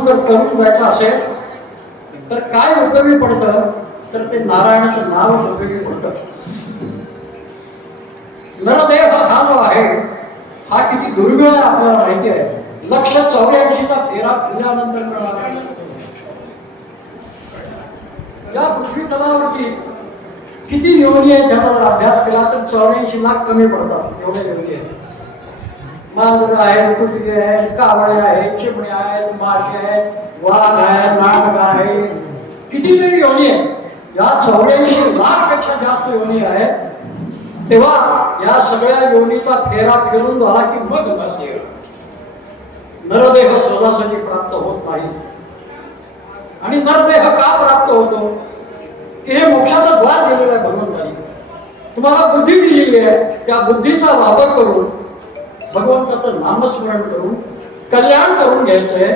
निर्वाणी जर करून जायचं असेल तर काय उपयोगी पडतं? तर ते नारायणाचं नावच उपयोगी पडतं. नरदेह हा जो आहे हा किती दुर्मिळ आहे आपल्याला माहिती आहे. लक्ष चौऱ्याऐंशीचा फेरा फिरल्यानंतर मिळाला या पृथ्वी तलावरची किती योनी आहेत त्याचा जर अभ्यास केला तर चौऱ्याऐंशी लाख कमी पडतात एवढ्या योनी आहेत. मांजर आहेत कुत्रे आहेत कावळे आहेत चिमणे आहेत मासे आहेत वाघ आहे नाग आहे. कितीतरी योनी आहे या चौऱ्याऐंशी लाखपेक्षा जास्त योनी आहेत. तेव्हा या सगळ्या योनीचा फेरा फिरून झाला की मग नरदेह नरदेह सहजासहजी प्राप्त होत नाही. आणि नरदेह का प्राप्त होतो? की हे मोक्षाचं द्वार दिलेलं आहे भगवंतानी. तुम्हाला बुद्धी दिलेली आहे. त्या बुद्धीचा वापर करून भगवंताचं नामस्मरण करून कल्याण करून घ्यायचंय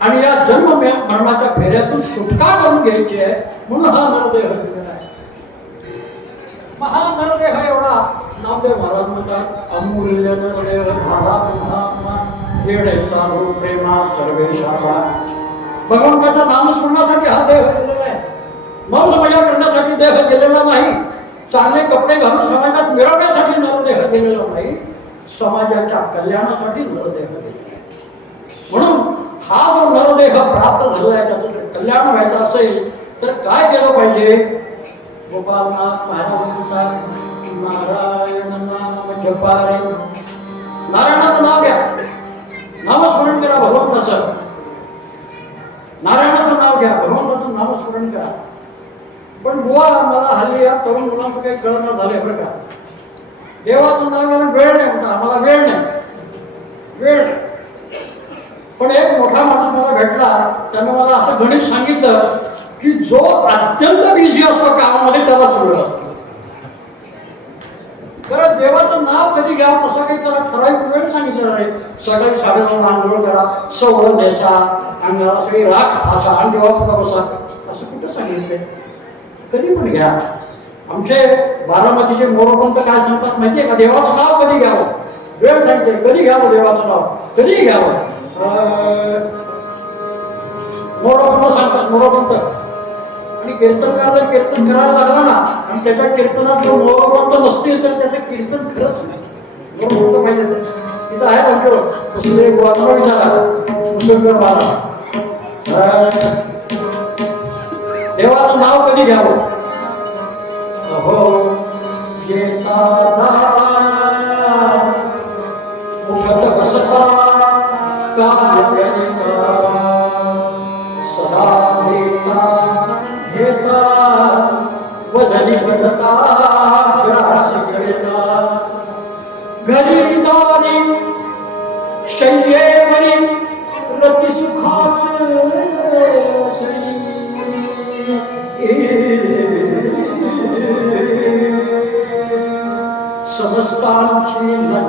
आणि या जन्म मरणाच्या फेऱ्यातून सुटका करून घ्यायची आहे म्हणून हा नरदेह दिलेला आहे. महानरदेह एवढा नामदेव महाराज म्हणतात अमूल्य नरदेह झाला पुन्हा प्रेमा सर्वेशाचा भगवंताच्या नामस्मरणासाठी हा देह दिलेला आहे. मौज मजा करण्यासाठी देह दिलेला नाही. चांगले कपडे घालून समाजात मिरवण्यासाठी नरदेह दिलेला नाही. समाजाच्या कल्याणासाठी नरदेह दिलेला आहे म्हणून हा जो नरदेह प्राप्त झालेला आहे त्याचं जर कल्याण व्हायचं असेल तर काय केलं पाहिजे? गोपालनाथ महाराज म्हणतात नारायण नाम जपारे. नारायणाचं नाव घ्या. नामस्मरण करा भगवंताचं. नारायणाचं नाव घ्या भगवंताचं नामस्मरण करा. पण बुवा मला हल्ली या तरुण मुलांचं काही कळना झालंय बरं का. देवाचं नाव वेळ नाही म्हणतो आम्हाला वेळ नाही. वेळ नाही. पण एक मोठा माणूस मला भेटला त्यानं मला असं गणित सांगितलं की जो अत्यंत बिझी असतो कामामध्ये त्यालाच वेळ असतो. बरं देवाचं नाव कधी घ्यावं तसा काही त्याला ठराविक वेळ सांगितलेला नाही. सकाळी साडेनऊ आंघोळ करा सवळं नेसा अंगाला सगळी राख असा आणि देवापुढं बसा. असं कुठं सांगितलंय? कधी पण घ्या. आमचे बारामतीचे मोरपंत काय सांगतात माहितीये का? देवाचं नाव कधी घ्यावं? वेळ सांगते. कधी घ्यावं देवाचं नाव? कधी घ्यावं? मोरपंत सांगतात मोरपंत. आणि कीर्तनकार जर कीर्तन करायला लागला ना आणि त्याच्या कीर्तनात जर मोरपंत नसतील तर त्याचं कीर्तन खरंच नाही. मोरपंत पाहिजे तिथं आहे आमच्याकडं मुसले विचारा. मुसलकर महाराज देवाचं नाव कधी घ्यावं? सदा देता घेता वदनी बनता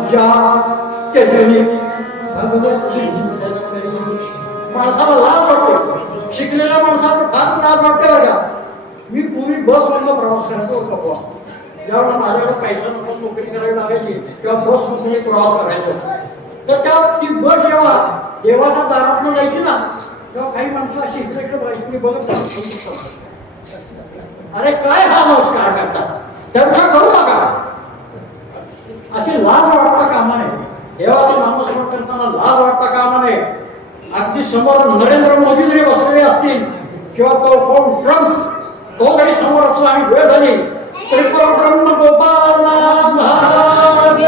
ज्या लज्जा त्यजनी माणसाला लाज वाटते. शिकलेल्या माणसाला फारच लाज वाटते बघा. मी पूर्वी बस प्रवास करायचो होता बुवा. ज्यावेळेला माझ्याकडे पैसा नको नोकरी करावी लागायची तेव्हा बस मी प्रवास करायचो. तर त्या ती बस जेव्हा देवाच्या दारातनं जायची ना तेव्हा काही माणसं अशी इकडे इकडे बघायची बघत नाही. अरे काय हा नमस्कार करतात? त्यांचा करू नका. अशी लाज वाटता कामा नये देवाचं नामस्मरण करताना लाज वाटता कामा नये अगदी समोर नरेंद्र मोदी जरी बसलेले असतील किंवा तो कोण ट्रम्प तो जरी समोर असला आणि वेळ झाली तरी ब्रह्म गोपालनाथ महाराज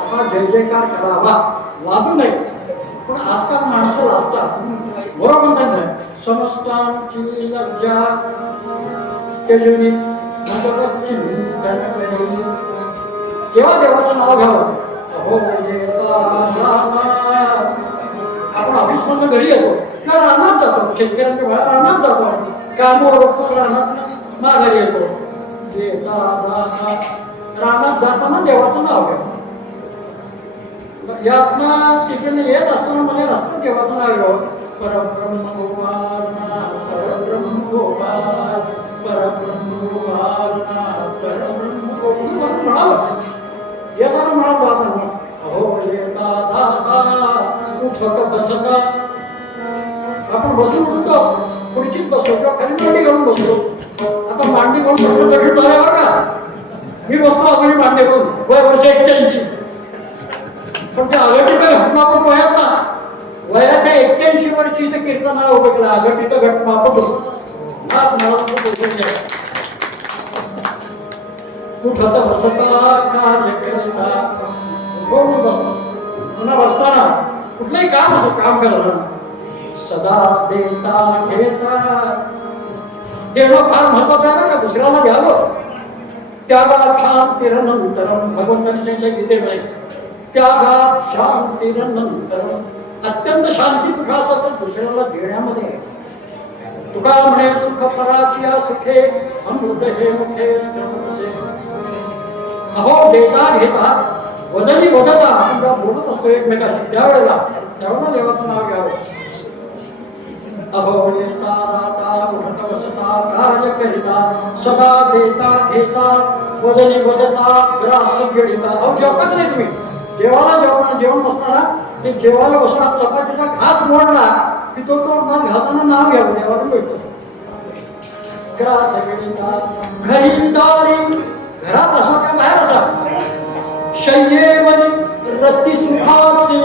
असा जय जयकार करावा. वाजू नये. पण आजकाल माणसं लाजतात. बरोबर म्हणतात समस्तांची लज्जा. त्यजनी चिंतन करी केव्हा देवाचं नाव घ्यावं? अहो म्हणजे येता आपण ऑफिसमधून घरी येतो. किंवा रानात जातो. शेतकऱ्यांच्या वेळा रानात जातो कामावर होतो रानात माघारी येतो. म्हणजे येता जाता रानात जाताना देवाचं नाव घ्यावं. यातनं तिकडनं येत असताना मला रस्त्यात देवाचं नाव घ्यावं. परब्रह्म गोपाल परब्रह्म गोपाल परब्रह्म गोपाल परब्रह्म गोपाल. असं म्हणावं येताना म्हणून जाताना अहो येता तू थोडं बसल आपण बसून उठतो खुर्चीत बसलो किंवा खाली मांडी घालून बसतो आता मांडी घालून बसलो कठीण का? मी बसतो आपण मांडी घालून वय वर्ष एक्क्याऐंशी. पण ते आघाडी तर घटना आपण वयात ना. वयाच्या एक्क्याऐंशी वर्षी इथे कीर्तनाला उभं केलं. आघाडी तर घटना आपण बसतो ना उठत बसता? कार्य करिता उठून बसतो पुन्हा बसताना कुठलंही काम असं काम करणं सदा देता घेता. देणं फार महत्वाचं आहे बरं का दुसऱ्याला द्यावं. त्यागात शांतीरनंतरम भगवंतांनी सांगितलं गीतेमध्ये त्यागात शांतीरनंतरम अत्यंत शांती कुठं असेल तर दुसऱ्याला देण्यामध्ये. तुका म्हणे सुख पराचिया सुखे अमृत हे मुखे स्तंभ अहो देता घेता वदनी वदता आपण बोलत असतो एकमेकाशी त्यावेळेला त्यावेळेला देवाचं नाव घ्यावं. अहो येता जाता उठत बसता कार्य करिता सदा देता घेता वदनी वदता ग्रास गडिता अहो जेवता की नाही तुम्ही? देवाला जेवण जेवण बसताना ते जेवायला बसला चपातीचा घास मोडला की तो तो नाव घालताना नाव घ्यावं. देवाला मिळतो. ग्रास गडिता घरी दारी घरात असो का बाहेर असा? शय्येवरी रती सुखाचे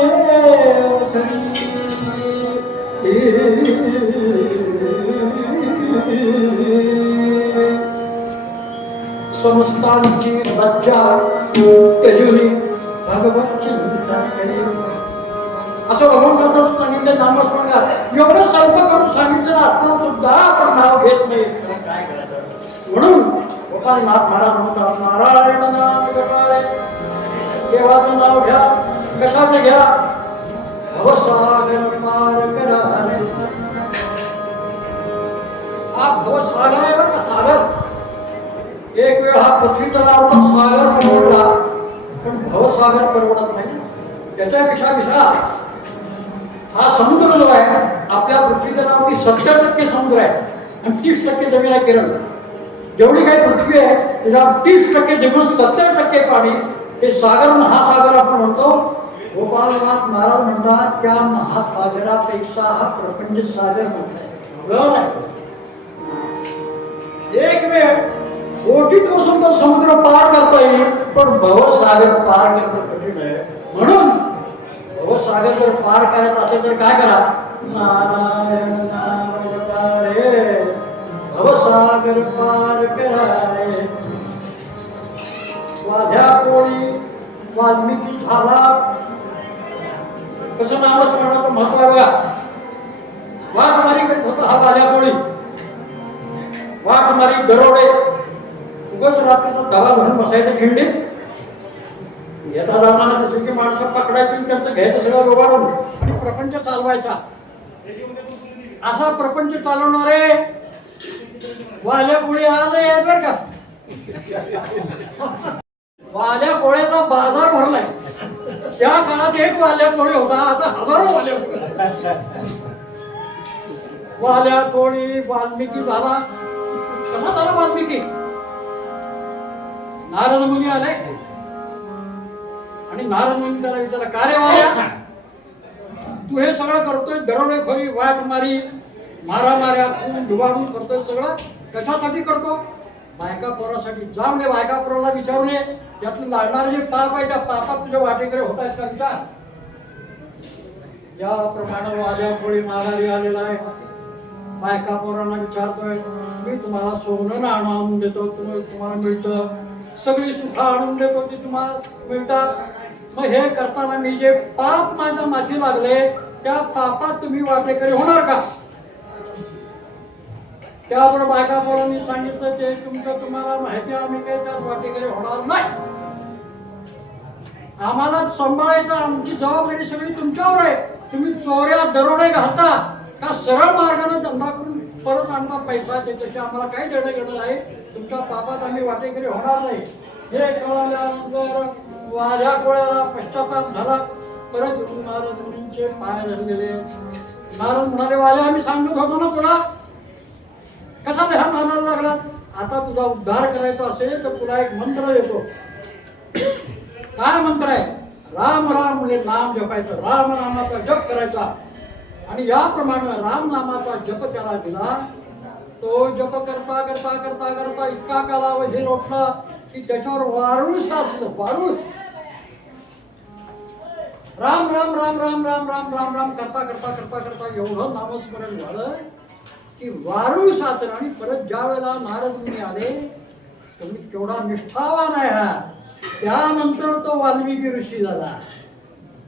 समस्तांची लज्जा त्यजुनी भगवत चिंतन करी असं भगवंताचं सांगितलं नामस्मरण एवढं सर्व करून सांगितलेलं असताना सुद्धा आपण नाव घेत नाही. काय करायचं? म्हणून गोपालनाथ महाराज म्हणतात नारायण नाम जपाळे देवाचं नाव घ्या कशाचं घ्या? भवसागर पार करा रे हा भवसागर आहे बरं का सागर? एक वेळ हा पृथ्वी तलावचा सागर परवडला पण भवसागर परवडत नाही. त्याच्यापेक्षा विषय आहे. हा समुद्र जो आहे आपल्या पृथ्वी तलावरती सत्तर टक्के समुद्र आहे. आणि तीस टक्के जमीन आहे केरळ. जेवढी काही पृथ्वी त्याच्यावर तीस टक्के ज़मीन, सत्तर टक्के ते सागर महासागर आपण म्हणतो. गोपालनाथ महाराज म्हणतात, त्या महासागरापेक्षा हा प्रपंच सागर बरोबर आहे. एक वेळ ओटीत बसून तो समुद्र पार करता येईल पण भवसागर पार करणं कठीण आहे. म्हणून भवसागर जर पार करायचं असेल तर काय करा? नारायण रे भवसागर पार करा रे वाध्या कोळी वाल्मिकी झाला. कसं नामस्मरणाचं महत्त्व आहे बघा. वाट मारी करीत होता हा वाध्या कोळी. वाट मारी दरोडे. उगच रात्रीचा दबा धरून बसायचं खिंडीत. येता जाताना दिसली की माणसं पकडायची त्यांचं घ्यायचं सगळं रोबाडून आणि प्रपंच चालवायचा. असा प्रपंच चालवणारे वाल्या कोळी आज आहेत बरं का. वाल्या कोळ्याचा बाजार भरलाय. त्या काळात एक वाल्या कोळी होता आता हजारो वाल्या कोळी वाल्या कोळी वाल्मिकी झाला. कसा झाला वाल्मिकी? नारद मुनी आलाय आणि नारद मुनी त्याला विचारला का रे वाल्या? तू हे सगळं करतोय दरोडेखोरी वाट मारी मारामाऱ्या खून डुबाडून करतोय सगळं. कशासाठी करतो? बायका पोरासाठी. जाऊन दे बायका पोराला विचारू नये. त्यातलं लागणारे जे पाप आहे त्या पापात तुझ्या वाटेकडे होत आहेत का विचार? याप्रमाणे वाल्या कोळी माघारी आलेला आहे. बायका पोरांना विचारतोय मी तुम्हाला सोनं नाणं आणून देतो. तुम्ही तुम्हाला मिळतं. सगळी सुखा आणून देतो ती तुम्हाला मिळतात. मग हे करताना मी जे पाप माझ्या माथी लागले त्या पापात तुम्ही वाटेकडे होणार का? त्यावर बायका मी सांगितलं ते तुमचं तुम्हाला माहिती आम्ही काही त्यात वाटेकरी होणार नाही. आम्हाला सांभाळायचं आमची जबाबदारी सगळी तुमच्यावर आहे. तुम्ही चोऱ्या दरोडे घालता. का सरळ मार्गाने धंदा करून परत आणता पैसा? त्याच्याशी आम्हाला काही देणं घेणं नाही. तुमच्या पापात आम्ही वाटेकरी होणार नाही. हे कळल्यानंतर माझ्या कोळ्याला पश्चाताप झाला. परत नारद मुनींचे पाय धरलेले. नारद म्हणाले वाले आम्ही सांगत होतो ना तुला कसा ध्यान आणायला लागला? आता तुझा उद्धार करायचा असेल तर तुला एक मंत्र देतो. काय मंत्र आहे? राम राम म्हणजे नाम जपायचं. राम नामाचा जप करायचा. आणि याप्रमाणे राम नामाचा जप त्याला दिला. तो जप करता करता करता करता इतका कालावधी लोटला की त्याच्यावर वारुळ साचलं वारुळ. राम राम राम राम राम राम राम राम करता करता करता करता एवढं नामस्मरण झालं. की वारुळ साचलं आणि परत ज्या वेळेला नारद मुनी आले तुम्ही केवढा निष्ठावान आहे हा. त्यानंतर तो वाल्मिकी ऋषी झाला.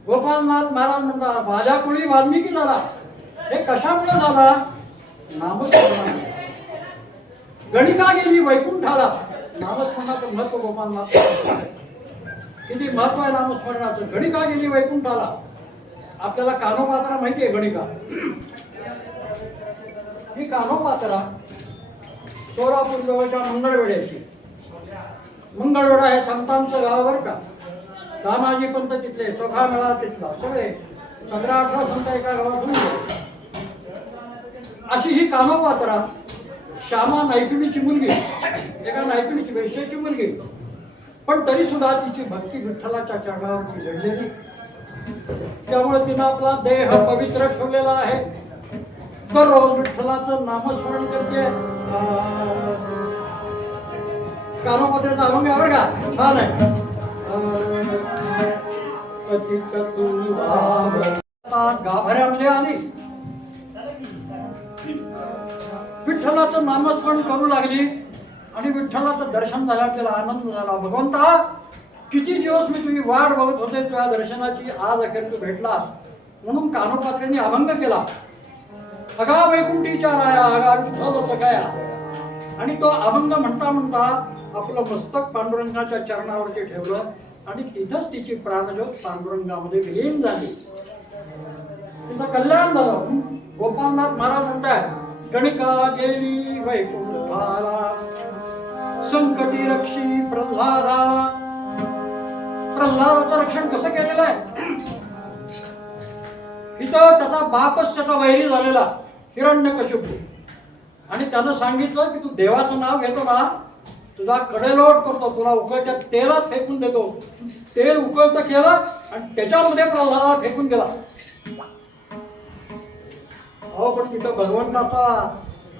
गोपालनाथ महाराज म्हणतात माझ्या वाल्मिकी झाला. हे कशामुळे झाला? नामस्मरण गणिका गेली वैकुंठाला नामस्मरणाचं महत्त्व गोपालनाथ किती महत्त्व आहे नामस्मरणाचं? गणिका गेली वैकुंठाला. आपल्याला कानोपात्रा माहिती आहे गणिका. ही कानोपात्रा सोलापूर जवळच्या मंगळवेड्याची मंगळवेढा हे संतांचं गाव बरं का? दामाजी पंत तिथले चोखा मेळा तिथला सगळे. सतरा अठरा संत एका गावातून अशी ही कानोपात्रा श्यामा नायकिणीची मुलगी एका नायकिणीची वैश्याची मुलगी पण तरी सुद्धा तिची भक्ती विठ्ठलाच्या चरणावरती झडलेली त्यामुळे तिनं आपला देह पवित्र ठेवलेला आहे. दररोज विठ्ठलाचं नामस्मरण करते. कानोपत्रे चालून घ्यावर का? छान आहे. तू गाभाऱ्यामध्ये आली विठ्ठलाचं नामस्मरण करू लागली आणि विठ्ठलाचं दर्शन झालं आपल्याला आनंद झाला. भगवंता किती दिवस मी तुझी वाट बघत होते तुझ्या दर्शनाची आज अखेर तू भेटलास? म्हणून कानोपात्र्यांनी अभंग केला. अगा वैकुंठीच्या राया अगा विठ्ठल सखाया आणि तो अभंग म्हणता म्हणता आपलं मस्तक पांडुरंगाच्या चरणावरती ठेवलं आणि तिथंच तिची प्राणज्योत पांडुरंगामध्ये विलीन झाली. तिचं कल्याण झालं. गोपालनाथ महाराज म्हणताय गणिका गेली वैकुंठाला संकटी रक्षी प्रल्हादा. प्रल्हादाचं रक्षण कसं केलेलं आहे? इथं त्याचा बापच त्याचा वैरी झालेला हिरण्यकशिपू आणि त्यानं सांगितलं की तू देवाचं नाव घेतो ना तुझा कडेलोट करतो तुला उकळत्या तेलात फेकून देतो. तेल उकळतं केलं आणि त्याच्यामध्ये प्रल्हादाला फेकून गेला अहो पण तिथं भगवंताचा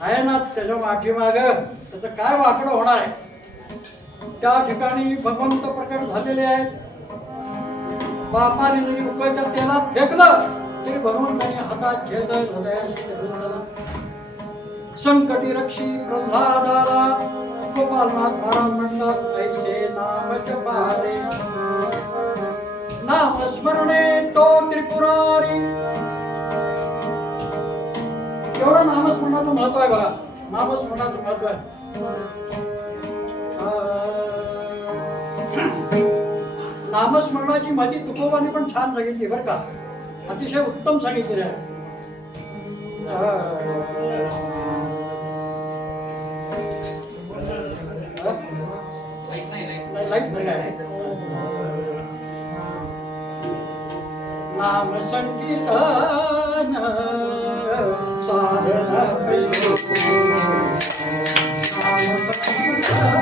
आहे ना त्याच्या पाठीमाग त्याचं काय वाकडं होणार? आहे त्या ठिकाणी भगवंत प्रकट झालेले आहेत. बापाने जरी उकळत्या तेलात फेकलं तरी भगवंताने हातात झेललं हृदयाशी धरलं संकटी रक्षी प्रल्हादाला गोपालनाथ महाराज म्हणतात ऐसे नाम जपारे नाम स्मरणे तो त्रिपुरारी. केवढं नामस्मरणाचं महत्त्व आहे बघा. नामस्मरणाचं महत्त्व आहे. नामस्मरणाची माझी तुकोबाने पण छान सांगितली बरं का? ಅತಿಶಯ ಉತ್ತಮ ಸಂಗೀತಿದೆ नाम संकीर्तन साधन नाम संकीर्तन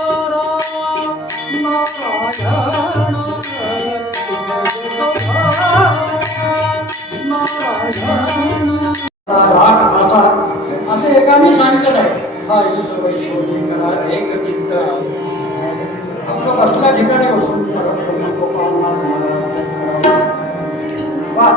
राग असा असं एकाने सांगितलं नाही. हा ही सवय शोधली करा एक चित्त आपलं बसल्या ठिकाणी बसून गोपालनाथ महाराजांचं वा.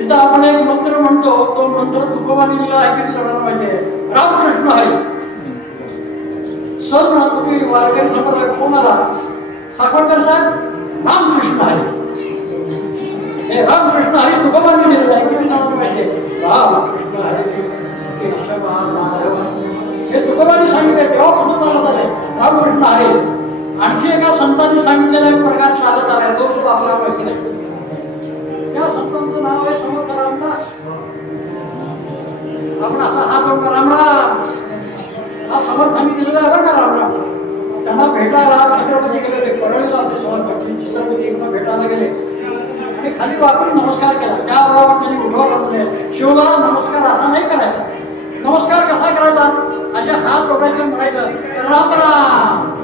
इथं आपण एक मंत्र म्हणतो तो मंत्र तुकोबानी लिहिला आहे किती जणांना माहिती आहे रामकृष्ण हरी सर म्हणा तुम्ही वारकरी समोर कोण आला साखरकर साहेब रामकृष्ण हरी हे रामकृष्ण हरी तुकोबांनी लिहिलेलं आहे किती जणांना माहिती आहे रामकृष्ण हरी केशवा माधव। हे तुकोबांनी सांगितलंय तेव्हा आणखी एका संतांनी सांगितलेला एक प्रकार चालत आला तो सुद्धा आपल्याला माहिती नाही या संतांचं नाव आहे समर्थ रामदास. आपण असा हात जोडला रामराम हा समर्थांनी दिलेला आहे बरं का रामराम त्यांना भेटायला छत्रपती गेलेले परळीला ते समर्थांची छत्रपती एकदा भेटायला गेले. आणि खाली वाकून नमस्कार केला. त्याबरोबर त्यांनी उठवलं म्हणजे शिवला नमस्कार असा नाही करायचा. नमस्कार कसा करायचा? असे हात जोडायचे म्हणायचं राम.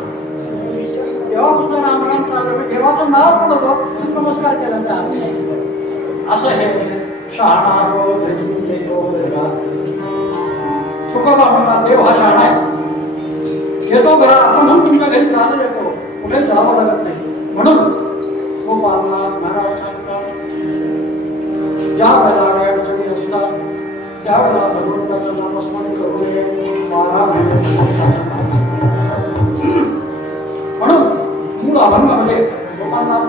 राम देवापासून राम राम चाललं देवाचं नाव पण होतो नमस्कार केला जा. असं हे शहाणा रो धनी देतो तुकोबा म्हणला देव हा शहाणा आहे. येतो घरा. म्हणून तुमच्या घरी चालत येतो. कुठे जावं लागत नाही. म्हणून गोपालनाथ महाराज सांगतात ज्या वेळेला अडचणी असतात त्यावेळेला भगवंताचं नामस्मरण करू नये बारा मूळ अभंगामध्ये गोपालनाथ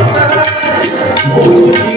Oh,